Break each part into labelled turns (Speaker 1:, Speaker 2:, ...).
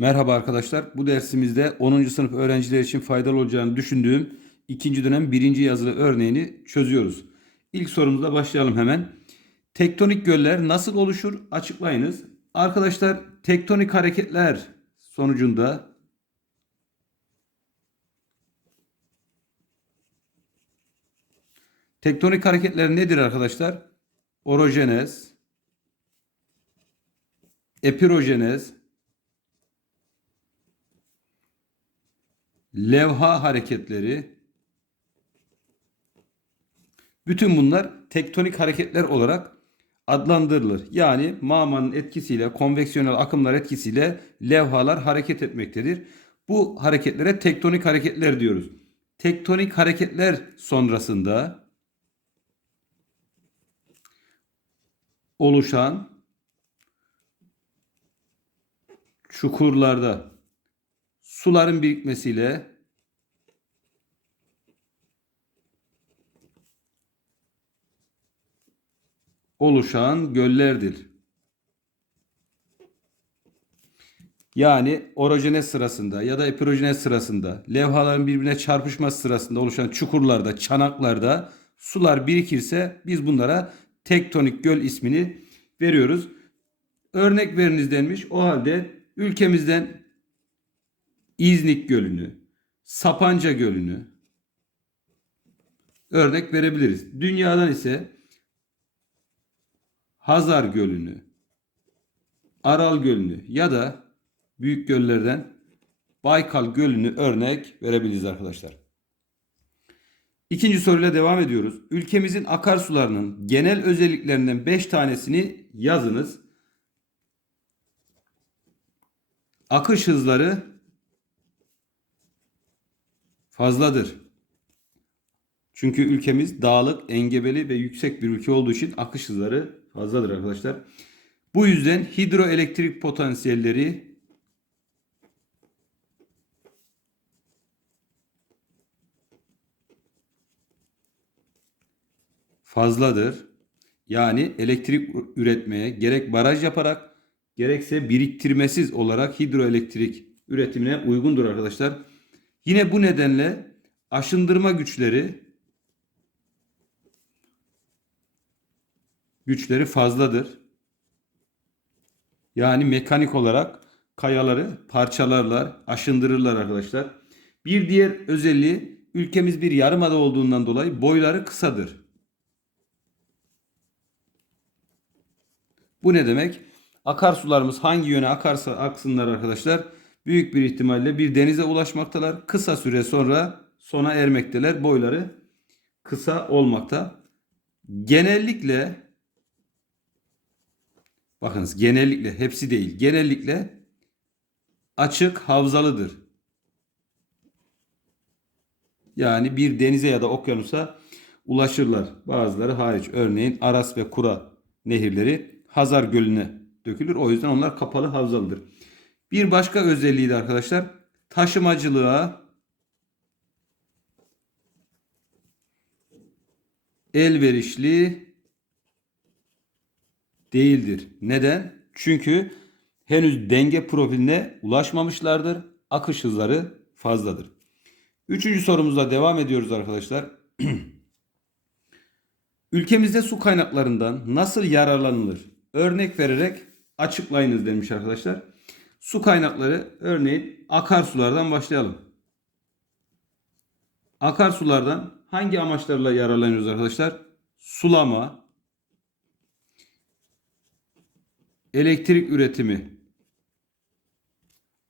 Speaker 1: Merhaba arkadaşlar. Bu dersimizde 10. sınıf öğrenciler için faydalı olacağını düşündüğüm ikinci dönem birinci yazılı örneğini çözüyoruz. İlk sorumuzla başlayalım hemen. Tektonik göller nasıl oluşur? Açıklayınız. Arkadaşlar tektonik hareketler sonucunda tektonik hareketler nedir arkadaşlar? Orojenez, epirojenez, levha hareketleri bütün bunlar tektonik hareketler olarak adlandırılır. Yani mağmanın etkisiyle, konveksiyonel akımlar etkisiyle levhalar hareket etmektedir. Bu hareketlere tektonik hareketler diyoruz. Tektonik hareketler sonrasında oluşan çukurlarda suların birikmesiyle oluşan göllerdir. Yani orojenez sırasında ya da epirojenez sırasında levhaların birbirine çarpışması sırasında oluşan çukurlarda, çanaklarda sular birikirse biz bunlara tektonik göl ismini veriyoruz. Örnek veriniz denmiş. O halde ülkemizden İznik Gölü'nü, Sapanca Gölü'nü örnek verebiliriz. Dünyadan ise Hazar Gölü'nü, Aral Gölü'nü ya da büyük göllerden Baykal Gölü'nü örnek verebiliriz arkadaşlar. İkinci soruyla devam ediyoruz. Ülkemizin akarsularının genel özelliklerinden 5 tanesini yazınız. Akış hızları fazladır. Çünkü ülkemiz dağlık, engebeli ve yüksek bir ülke olduğu için akış hızları fazladır arkadaşlar. Bu yüzden hidroelektrik potansiyelleri fazladır. Yani elektrik üretmeye gerek baraj yaparak gerekse biriktirmesiz olarak hidroelektrik üretimine uygundur arkadaşlar. Yine bu nedenle aşındırma güçleri güçleri fazladır. Yani mekanik olarak kayaları parçalarlar, aşındırırlar arkadaşlar. Bir diğer özelliği ülkemiz bir yarımada olduğundan dolayı boyları kısadır. Bu ne demek? Akarsularımız hangi yöne akarsa aksınlar arkadaşlar büyük bir ihtimalle bir denize ulaşmaktalar. Kısa süre sonra sona ermekteler. Boyları kısa olmakta. Genellikle bakınız genellikle hepsi değil. Genellikle açık havzalıdır. Yani bir denize ya da okyanusa ulaşırlar. Bazıları hariç. Örneğin Aras ve Kura nehirleri Hazar Gölü'ne dökülür. O yüzden onlar kapalı havzalıdır. Bir başka özelliği de arkadaşlar taşımacılığa elverişli değildir. Neden? Çünkü henüz denge profiline ulaşmamışlardır. Akış hızları fazladır. Üçüncü sorumuzla devam ediyoruz arkadaşlar. Ülkemizde su kaynaklarından nasıl yararlanılır? Örnek vererek açıklayınız demiş arkadaşlar. Su kaynakları örneğin akarsulardan başlayalım. Akarsulardan hangi amaçlarla yararlanıyoruz arkadaşlar? Sulama, elektrik üretimi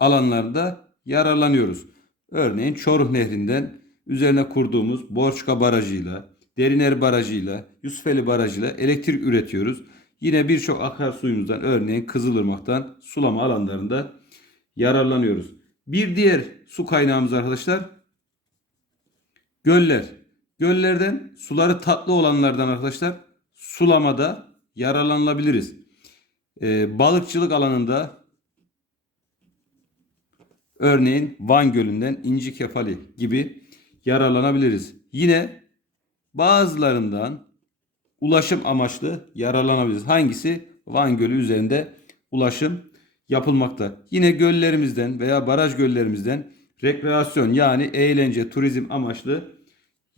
Speaker 1: alanlarda yararlanıyoruz. Örneğin Çoruh Nehri'nden üzerine kurduğumuz Borçka Barajı'yla, Deriner Barajı'yla, Yusufeli Barajı'yla elektrik üretiyoruz. Yine birçok akarsuyumuzdan örneğin Kızılırmak'tan sulama alanlarında yararlanıyoruz. Bir diğer su kaynağımız arkadaşlar göller. Göllerden suları tatlı olanlardan arkadaşlar sulamada yararlanabiliriz. Ee, balıkçılık alanında örneğin Van Gölü'nden İnci Kefali gibi yararlanabiliriz. Yine bazılarından ulaşım amaçlı yararlanabiliriz. Hangisi? Van Gölü üzerinde ulaşım yapılmakta. Yine göllerimizden veya baraj göllerimizden rekreasyon yani eğlence, turizm amaçlı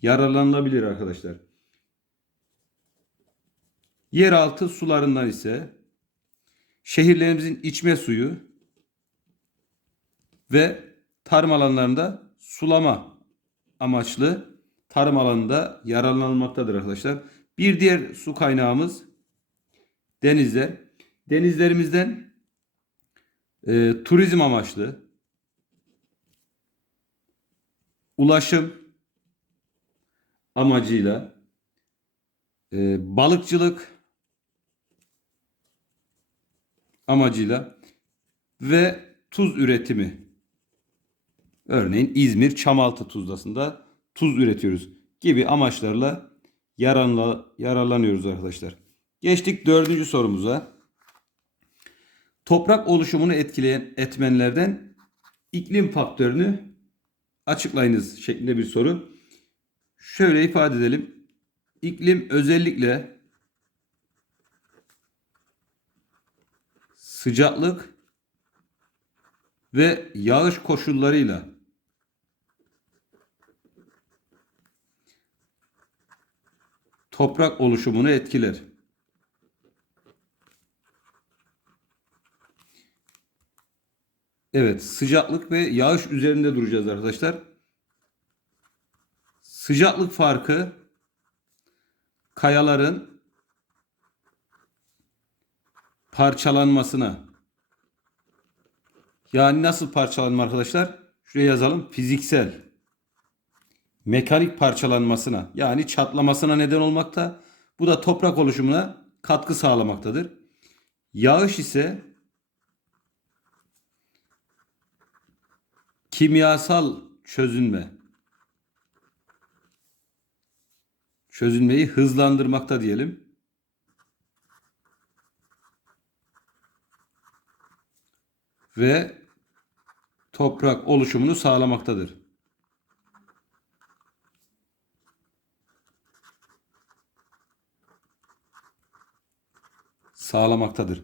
Speaker 1: yararlanılabilir arkadaşlar. Yeraltı sularından ise şehirlerimizin içme suyu ve tarım alanlarında sulama amaçlı tarım alanında yararlanılmaktadır arkadaşlar. Bir diğer su kaynağımız denizler. Denizlerimizden e, turizm amaçlı ulaşım amacıyla e, balıkçılık amacıyla ve tuz üretimi. Örneğin İzmir Çamaltı Tuzlası'nda tuz üretiyoruz gibi amaçlarla yararla, yararlanıyoruz arkadaşlar. Geçtik dördüncü sorumuza. Toprak oluşumunu etkileyen etmenlerden iklim faktörünü açıklayınız şeklinde bir soru. Şöyle ifade edelim. İklim özellikle sıcaklık ve yağış koşullarıyla toprak oluşumunu etkiler. Evet, sıcaklık ve yağış üzerinde duracağız arkadaşlar. Sıcaklık farkı kayaların parçalanmasına yani nasıl parçalanma arkadaşlar? Şuraya yazalım. Fiziksel mekanik parçalanmasına yani çatlamasına neden olmakta. Bu da toprak oluşumuna katkı sağlamaktadır. Yağış ise kimyasal çözünme çözünmeyi hızlandırmakta diyelim. Ve toprak oluşumunu sağlamaktadır. Sağlamaktadır.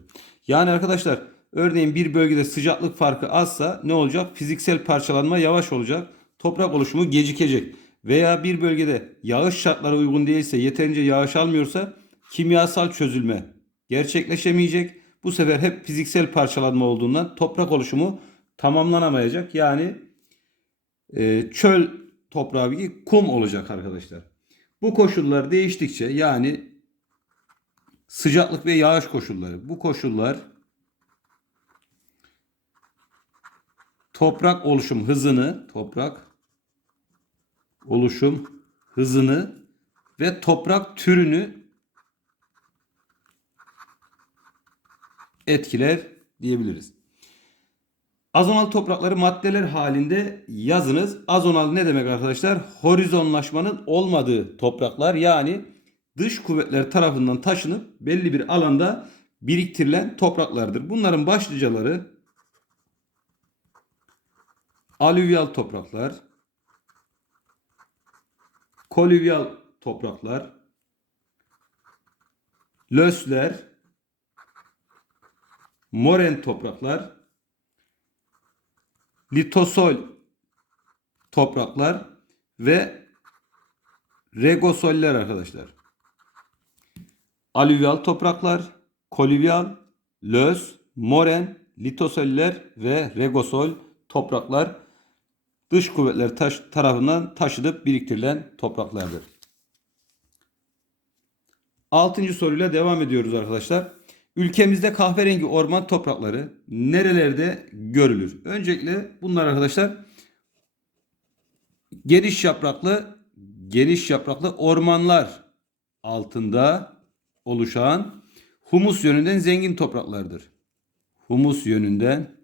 Speaker 1: Yani arkadaşlar örneğin bir bölgede sıcaklık farkı azsa ne olacak? Fiziksel parçalanma yavaş olacak. Toprak oluşumu gecikecek. Veya bir bölgede yağış şartları uygun değilse, yeterince yağış almıyorsa kimyasal çözülme gerçekleşemeyecek. Bu sefer hep fiziksel parçalanma olduğundan toprak oluşumu tamamlanamayacak. Yani e, çöl toprağı gibi kum olacak arkadaşlar. Bu koşullar değiştikçe yani sıcaklık ve yağış koşulları bu koşullar toprak oluşum hızını toprak oluşum hızını ve toprak türünü etkiler diyebiliriz. Azonal toprakları maddeler halinde yazınız. Azonal ne demek arkadaşlar? Horizonlaşmanın olmadığı topraklar yani dış kuvvetler tarafından taşınıp belli bir alanda biriktirilen topraklardır. Bunların başlıcaları alüvyal topraklar, kolüvyal topraklar, lösler, moren topraklar, litosol topraklar ve regosoller arkadaşlar. Alüvyal topraklar, kolüvyal, löz, moren, litosoller ve regosol topraklar dış kuvvetler taş, tarafından taşınıp biriktirilen topraklardır. Altıncı soruyla devam ediyoruz arkadaşlar. Ülkemizde kahverengi orman toprakları nerelerde görülür? Öncelikle bunlar arkadaşlar geniş yapraklı geniş yapraklı ormanlar altında oluşan humus yönünden zengin topraklardır. Humus yönünden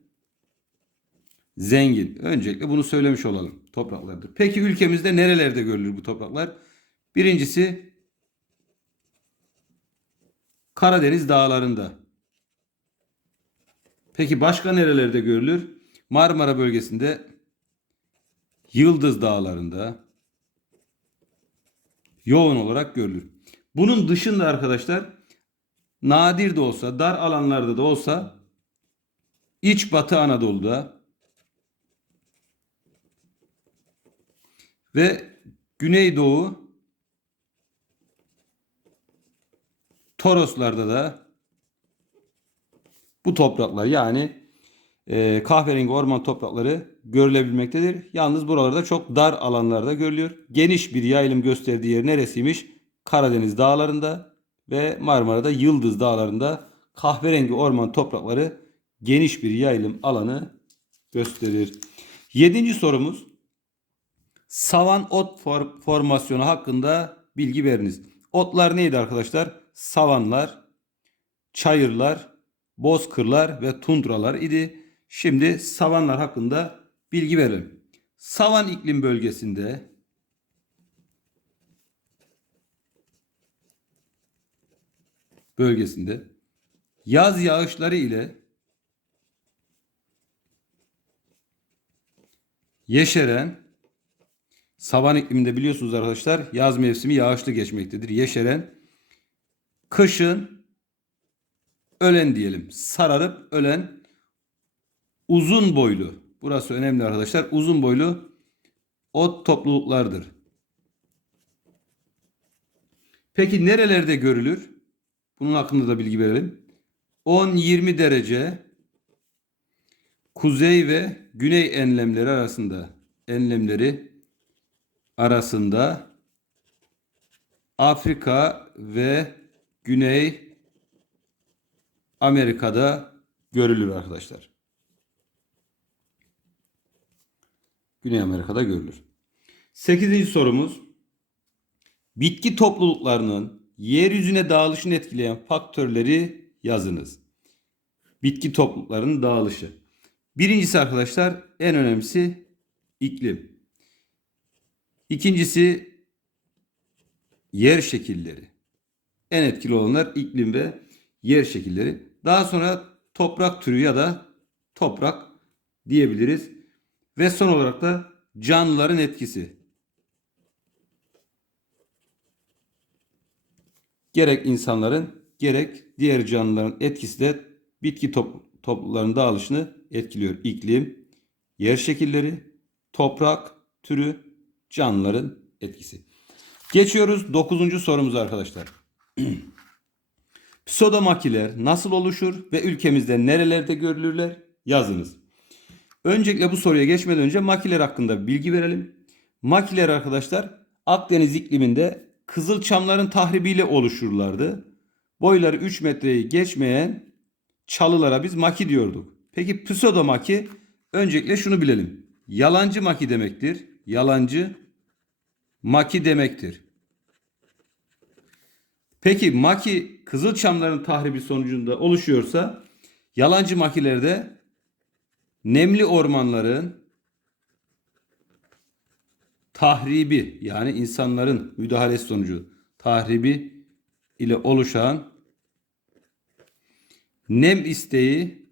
Speaker 1: zengin. Öncelikle bunu söylemiş olalım. Topraklardır. Peki ülkemizde nerelerde görülür bu topraklar? Birincisi Karadeniz dağlarında. Peki başka nerelerde görülür? Marmara bölgesinde Yıldız Dağları'nda yoğun olarak görülür. Bunun dışında arkadaşlar nadir de olsa, dar alanlarda da olsa İç Batı Anadolu'da ve Güneydoğu Toroslarda da bu topraklar yani e, kahverengi orman toprakları görülebilmektedir. Yalnız buralarda çok dar alanlarda görülüyor. Geniş bir yayılım gösterdiği yer neresiymiş? Karadeniz dağlarında ve Marmara'da Yıldız dağlarında kahverengi orman toprakları geniş bir yayılım alanı gösterir. Yedinci sorumuz savan ot for- formasyonu hakkında bilgi veriniz. Otlar neydi arkadaşlar? Savanlar, çayırlar, bozkırlar ve tundralar idi. Şimdi savanlar hakkında bilgi verelim. Savan iklim bölgesinde bölgesinde yaz yağışları ile yeşeren savan ikliminde biliyorsunuz arkadaşlar yaz mevsimi yağışlı geçmektedir. Yeşeren kışın ölen diyelim sararıp ölen uzun boylu burası önemli arkadaşlar uzun boylu ot topluluklardır. Peki nerelerde görülür? Bunun hakkında da bilgi verelim. 10-20 derece kuzey ve güney enlemleri arasında enlemleri arasında Afrika ve Güney Amerika'da görülür arkadaşlar. Güney Amerika'da görülür. Sekizinci sorumuz. Bitki topluluklarının yeryüzüne dağılışını etkileyen faktörleri yazınız. Bitki topluluklarının dağılışı. Birincisi arkadaşlar en önemlisi iklim. İkincisi yer şekilleri. En etkili olanlar iklim ve yer şekilleri. Daha sonra toprak türü ya da toprak diyebiliriz. Ve son olarak da canlıların etkisi. Gerek insanların gerek diğer canlıların etkisi de bitki top, topluluklarının dağılışını etkiliyor. İklim, yer şekilleri, toprak türü, canlıların etkisi. Geçiyoruz 9. sorumuza arkadaşlar. Pseudomakiler nasıl oluşur ve ülkemizde nerelerde görülürler? Yazınız. Öncelikle bu soruya geçmeden önce makiler hakkında bilgi verelim. Makiler arkadaşlar Akdeniz ikliminde kızılçamların tahribiyle oluşurlardı. Boyları 3 metreyi geçmeyen çalılara biz maki diyorduk. Peki pseudomaki öncelikle şunu bilelim. Yalancı maki demektir. Yalancı maki demektir. Peki maki kızılçamların tahribi sonucunda oluşuyorsa yalancı makilerde nemli ormanların tahribi yani insanların müdahalesi sonucu tahribi ile oluşan nem isteği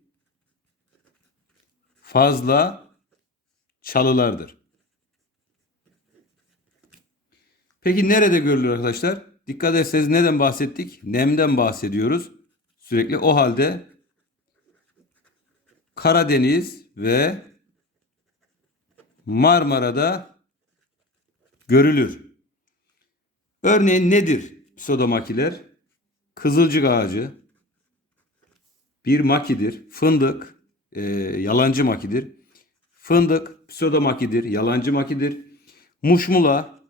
Speaker 1: fazla çalılardır. Peki nerede görülür arkadaşlar? Dikkat etseniz neden bahsettik? Nemden bahsediyoruz. Sürekli o halde Karadeniz ve Marmara'da görülür. Örneğin nedir pseudomakiler? Kızılcık ağacı bir makidir. Fındık e, yalancı makidir. Fındık pseudomakidir, yalancı makidir. Muşmula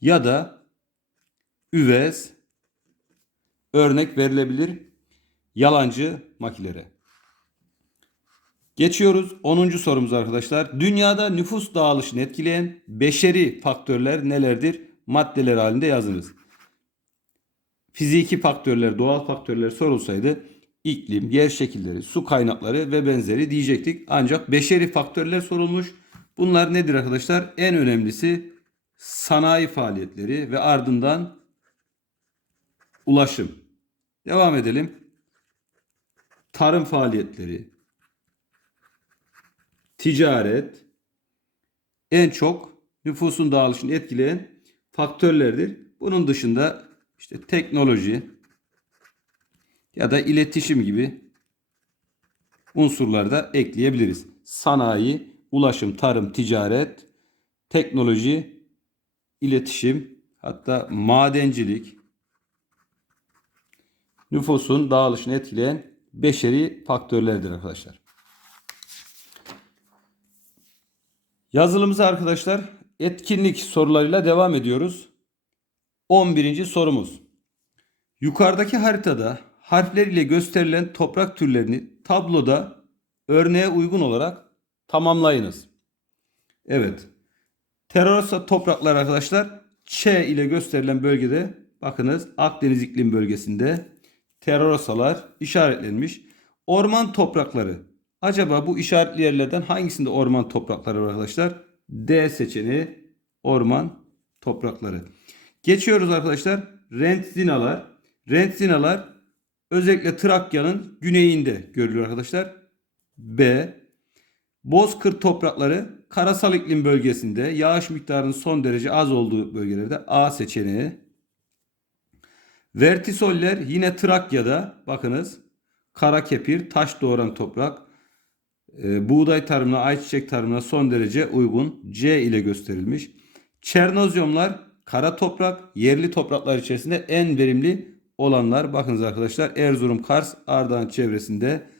Speaker 1: ya da üvez örnek verilebilir yalancı makilere. Geçiyoruz 10. sorumuz arkadaşlar. Dünyada nüfus dağılışını etkileyen beşeri faktörler nelerdir? Maddeler halinde yazınız. Fiziki faktörler, doğal faktörler sorulsaydı iklim, yer şekilleri, su kaynakları ve benzeri diyecektik. Ancak beşeri faktörler sorulmuş. Bunlar nedir arkadaşlar? En önemlisi sanayi faaliyetleri ve ardından ulaşım. Devam edelim. Tarım faaliyetleri, ticaret en çok nüfusun dağılışını etkileyen faktörlerdir. Bunun dışında işte teknoloji ya da iletişim gibi unsurları da ekleyebiliriz. Sanayi, ulaşım, tarım, ticaret, teknoloji, iletişim, hatta madencilik, nüfusun dağılışını etkileyen beşeri faktörlerdir arkadaşlar. Yazılımıza arkadaşlar etkinlik sorularıyla devam ediyoruz. 11. sorumuz. Yukarıdaki haritada harfler ile gösterilen toprak türlerini tabloda örneğe uygun olarak tamamlayınız. Evet. Terorosa topraklar arkadaşlar Ç ile gösterilen bölgede bakınız Akdeniz iklim bölgesinde terorosalar işaretlenmiş. Orman toprakları. Acaba bu işaretli yerlerden hangisinde orman toprakları var arkadaşlar? D seçeneği orman toprakları. Geçiyoruz arkadaşlar. Rentzinalar. Rentzinalar özellikle Trakya'nın güneyinde görülüyor arkadaşlar. B. Bozkır toprakları karasal iklim bölgesinde yağış miktarının son derece az olduğu bölgelerde A seçeneği. Vertisoller yine Trakya'da bakınız kara kepir, taş doğuran toprak, e, buğday tarımına, ayçiçek tarımına son derece uygun C ile gösterilmiş. Çernozyomlar kara toprak, yerli topraklar içerisinde en verimli olanlar. Bakınız arkadaşlar Erzurum, Kars, Ardahan çevresinde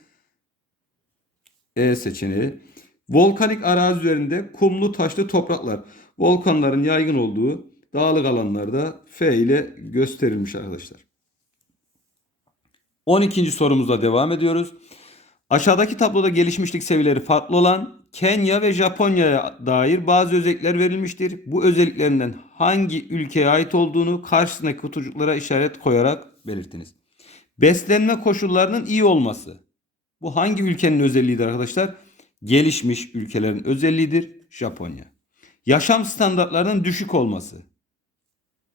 Speaker 1: E seçeneği. Volkanik arazi üzerinde kumlu taşlı topraklar. Volkanların yaygın olduğu dağlık alanlarda F ile gösterilmiş arkadaşlar. 12. sorumuzla devam ediyoruz. Aşağıdaki tabloda gelişmişlik seviyeleri farklı olan Kenya ve Japonya'ya dair bazı özellikler verilmiştir. Bu özelliklerinden hangi ülkeye ait olduğunu karşısındaki kutucuklara işaret koyarak belirtiniz. Beslenme koşullarının iyi olması. Bu hangi ülkenin özelliğidir arkadaşlar? Gelişmiş ülkelerin özelliğidir Japonya. Yaşam standartlarının düşük olması.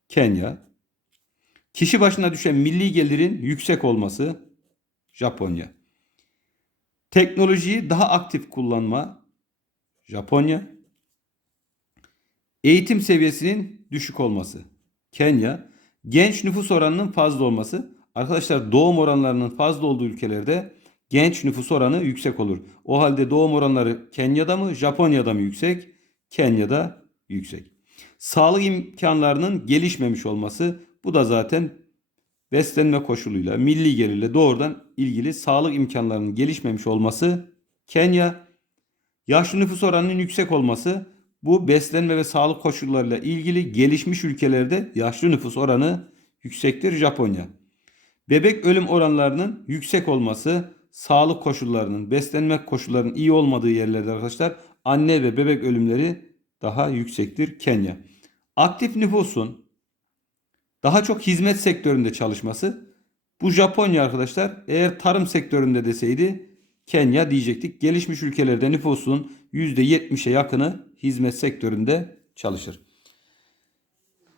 Speaker 1: Kenya. Kişi başına düşen milli gelirin yüksek olması. Japonya. Teknolojiyi daha aktif kullanma. Japonya. Eğitim seviyesinin düşük olması. Kenya. Genç nüfus oranının fazla olması. Arkadaşlar doğum oranlarının fazla olduğu ülkelerde genç nüfus oranı yüksek olur. O halde doğum oranları Kenya'da mı Japonya'da mı yüksek? Kenya'da yüksek. Sağlık imkanlarının gelişmemiş olması bu da zaten beslenme koşuluyla, milli gelirle doğrudan ilgili sağlık imkanlarının gelişmemiş olması Kenya, yaşlı nüfus oranının yüksek olması bu beslenme ve sağlık koşullarıyla ilgili gelişmiş ülkelerde yaşlı nüfus oranı yüksektir Japonya. Bebek ölüm oranlarının yüksek olması, sağlık koşullarının, beslenme koşullarının iyi olmadığı yerlerde arkadaşlar anne ve bebek ölümleri daha yüksektir Kenya. Aktif nüfusun daha çok hizmet sektöründe çalışması. Bu Japonya arkadaşlar eğer tarım sektöründe deseydi Kenya diyecektik. Gelişmiş ülkelerde nüfusun %70'e yakını hizmet sektöründe çalışır.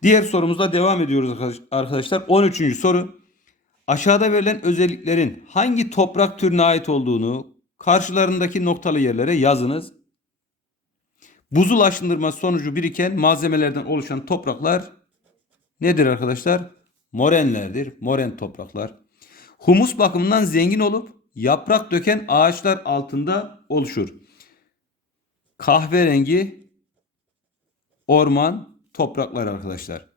Speaker 1: Diğer sorumuzla devam ediyoruz arkadaşlar. 13. soru. Aşağıda verilen özelliklerin hangi toprak türüne ait olduğunu karşılarındaki noktalı yerlere yazınız. Buzul aşındırma sonucu biriken malzemelerden oluşan topraklar nedir arkadaşlar? Morenlerdir. Moren topraklar. Humus bakımından zengin olup yaprak döken ağaçlar altında oluşur. Kahverengi orman topraklar arkadaşlar.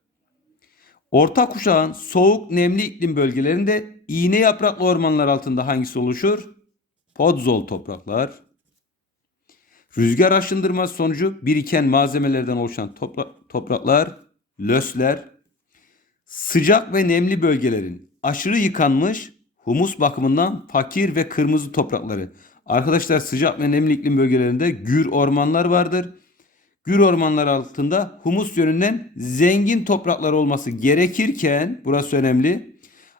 Speaker 1: Orta kuşağın soğuk nemli iklim bölgelerinde iğne yapraklı ormanlar altında hangisi oluşur? Podzol topraklar. Rüzgar aşındırması sonucu biriken malzemelerden oluşan topra topraklar, lösler, sıcak ve nemli bölgelerin aşırı yıkanmış humus bakımından fakir ve kırmızı toprakları. Arkadaşlar sıcak ve nemli iklim bölgelerinde gür ormanlar vardır. Gür ormanlar altında humus yönünden zengin topraklar olması gerekirken burası önemli.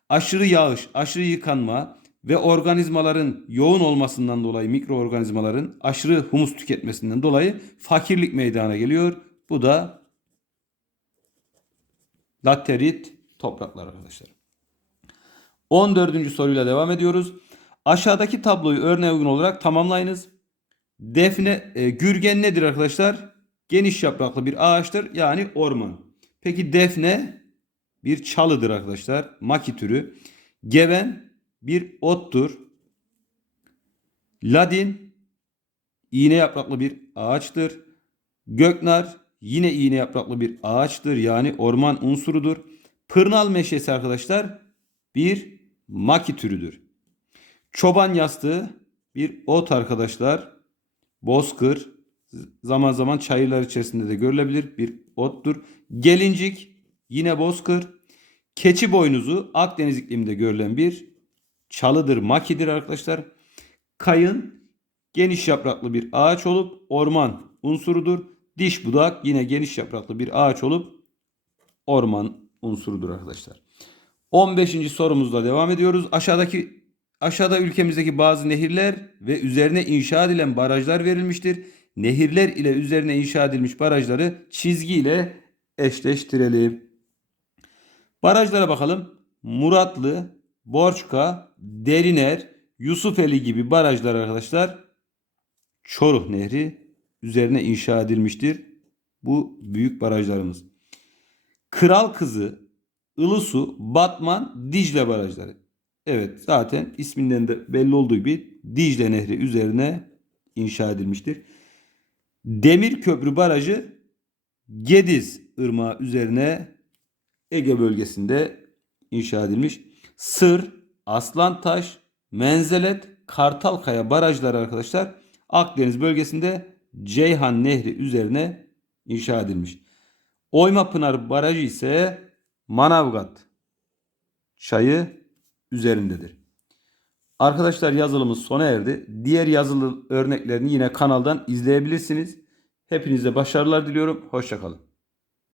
Speaker 1: Aşırı yağış, aşırı yıkanma ve organizmaların yoğun olmasından dolayı mikroorganizmaların aşırı humus tüketmesinden dolayı fakirlik meydana geliyor. Bu da laterit topraklar arkadaşlar. 14. soruyla devam ediyoruz. Aşağıdaki tabloyu örneğe uygun olarak tamamlayınız. Defne, e, gürgen nedir arkadaşlar? Geniş yapraklı bir ağaçtır yani orman. Peki defne bir çalıdır arkadaşlar. Maki türü. Geven bir ottur. Ladin iğne yapraklı bir ağaçtır. Göknar yine iğne yapraklı bir ağaçtır. Yani orman unsurudur. Pırnal meşesi arkadaşlar bir maki türüdür. Çoban yastığı bir ot arkadaşlar. Bozkır zaman zaman çayırlar içerisinde de görülebilir bir ottur. Gelincik yine bozkır. Keçi boynuzu Akdeniz ikliminde görülen bir çalıdır, makidir arkadaşlar. Kayın geniş yapraklı bir ağaç olup orman unsurudur. Diş budak yine geniş yapraklı bir ağaç olup orman unsurudur arkadaşlar. 15. sorumuzla devam ediyoruz. Aşağıdaki aşağıda ülkemizdeki bazı nehirler ve üzerine inşa edilen barajlar verilmiştir. Nehirler ile üzerine inşa edilmiş barajları çizgi ile eşleştirelim. Barajlara bakalım. Muratlı, Borçka, Deriner, Yusufeli gibi barajlar arkadaşlar Çoruh Nehri üzerine inşa edilmiştir. Bu büyük barajlarımız. Kral Kızı, Ilısu, Batman, Dicle barajları. Evet zaten isminden de belli olduğu gibi Dicle Nehri üzerine inşa edilmiştir. Demir Köprü Barajı Gediz Irmağı üzerine Ege bölgesinde inşa edilmiş. Sır, Aslantaş, Menzelet, Kartalkaya barajları arkadaşlar Akdeniz bölgesinde Ceyhan Nehri üzerine inşa edilmiş. Oymapınar Barajı ise Manavgat çayı üzerindedir. Arkadaşlar yazılımız sona erdi. Diğer yazılı örneklerini yine kanaldan izleyebilirsiniz. Hepinize başarılar diliyorum. Hoşçakalın.